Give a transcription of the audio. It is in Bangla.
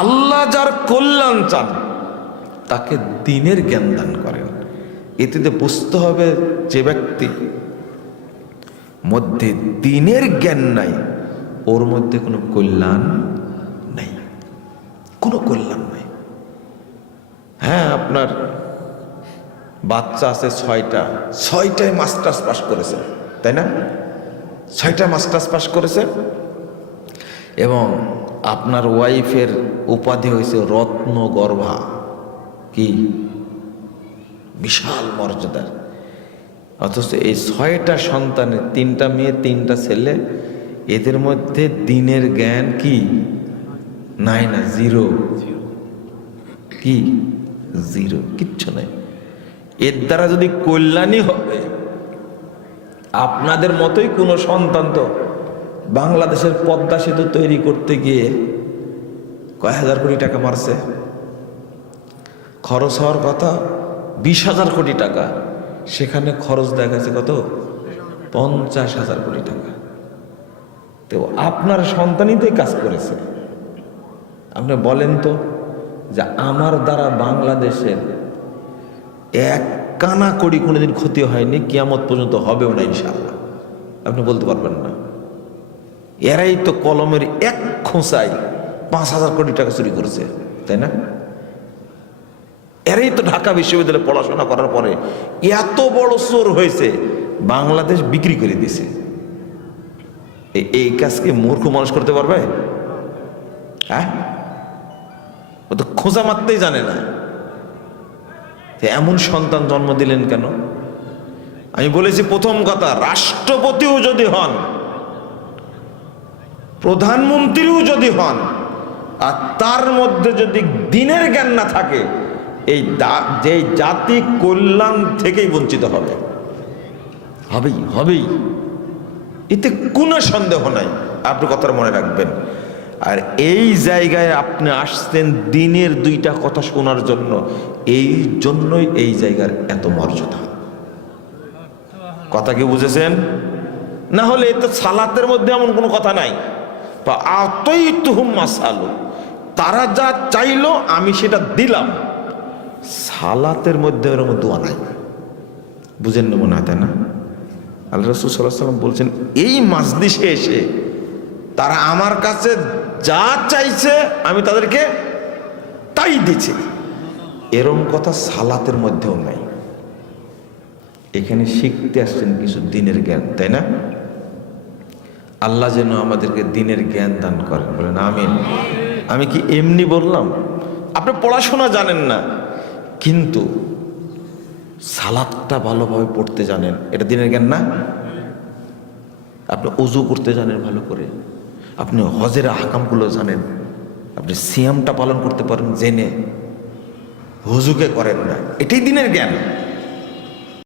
আল্লাহ যার কল্যাণ চান তাকে দ্বীনের জ্ঞান দান করেন। এতে বুঝতে হবে যে ব্যক্তি মধ্যে দ্বীনের জ্ঞান নাই ওর মধ্যে কোনো কল্যাণ নাই, কোনো কল্যাণ নাই। হ্যাঁ, আপনার বাচ্চা আছে 6টায় মাস্টার্স পাস করেছে, তাই না? 6টায় মাস্টার্স পাস করেছে এবং আপনার ওয়াইফের উপাধি হয়েছে রত্নগর্ভা। কি বিশাল মর্যাদার! অথচ এই 6টা সন্তানের 3টা মেয়ে 3টা ছেলে, এদের মধ্যে দ্বীনের জ্ঞান কি নাই? না, জিরো। কি জিরো, কিচ্ছু নাই। এর দ্বারা যদি কল্যাণই হবে, আপনাদের মতোই কোনো সন্তান তো বাংলাদেশের পদ্মা সেতু তৈরি করতে গিয়ে কয় হাজার কোটি টাকা মারছে। খরচ হওয়ার কথা 20,000 কোটি টাকা, সেখানে খরচ দেখা গেছে কত? 50,000 কোটি টাকা। তো আপনার সন্তানই তো কাজ করেছে। আপনি বলেন তো যে আমার দ্বারা বাংলাদেশের এক কানা কড়ি কোনোদিন ক্ষতি হয়নি, কিয়ামত পর্যন্ত হবেও না ইনশাআল্লাহ। আপনি বলতে পারবেন না। এরাই তো কলমের এক খোঁচায় 5,000 কোটি টাকা চুরি করেছে, তাই না? এরাই তো ঢাকা বিশ্ববিদ্যালয়ে পড়াশোনা করার পরে এত বড় চোর হয়েছে, বাংলাদেশ বিক্রি করে দিছে। এই কাজকে মূর্খ মানুষ করতে পারবে? হ্যাঁ, ও তো খোঁজা মারতেই জানে না। এমন সন্তান জন্ম দিলেন কেন? আমি বলেছি প্রথম কথা, রাষ্ট্রপতিও যদি হন, প্রধানমন্ত্রীও যদি হন, আর তার মধ্যে যদি দ্বীনের জ্ঞান না থাকে, এই জাতি কল্যাণ থেকেই বঞ্চিত হবে, হবেই। এতে কোনো সন্দেহ নাই, আপনি কথাটা মনে রাখবেন। আর এই জায়গায় আপনি আসছেন দ্বীনের 2টা কথা শোনার জন্য, এই জন্যই এই জায়গার এত মর্যাদা। কথা কি বুঝেছেন? না হলে এত সালাতের মধ্যে এমন কোনো কথা নাই। তারা যা চাইলো আমি সেটা দিলাম, সালাতের মধ্যে ওরকম দোয়া নাই। বুঝেন না মনে হয়, তাই না? আল্লাহ রাসূল সাল্লাল্লাহু আলাইহি ওয়াসাল্লাম বলছেন, এই মাজলিসে এসে তারা আমার কাছে যা চাইছে আমি তাদেরকে তাই দিয়েছি। এরম কথা সালাতের মধ্যেও নাই। এখানে শিখতে আসছেন কিছু দ্বীনের জ্ঞান, তাই না? আল্লাহ যেন আমাদেরকে দ্বীনের জ্ঞান দান করেন, বলেন আমিন। আমি কি এমনি বললাম? আপনি পড়াশোনা জানেন না, কিন্তু সালাতটা ভালোভাবে পড়তে জানেন, এটা দ্বীনের জ্ঞান না? আপনি ওযু করতে জানেন ভালো করে, আপনি হজের আহকামগুলো জানেন, আপনি সিয়ামটা পালন করতে পারেন জেনে, হুজুকে করেন না, এটাই দ্বীনের জ্ঞান।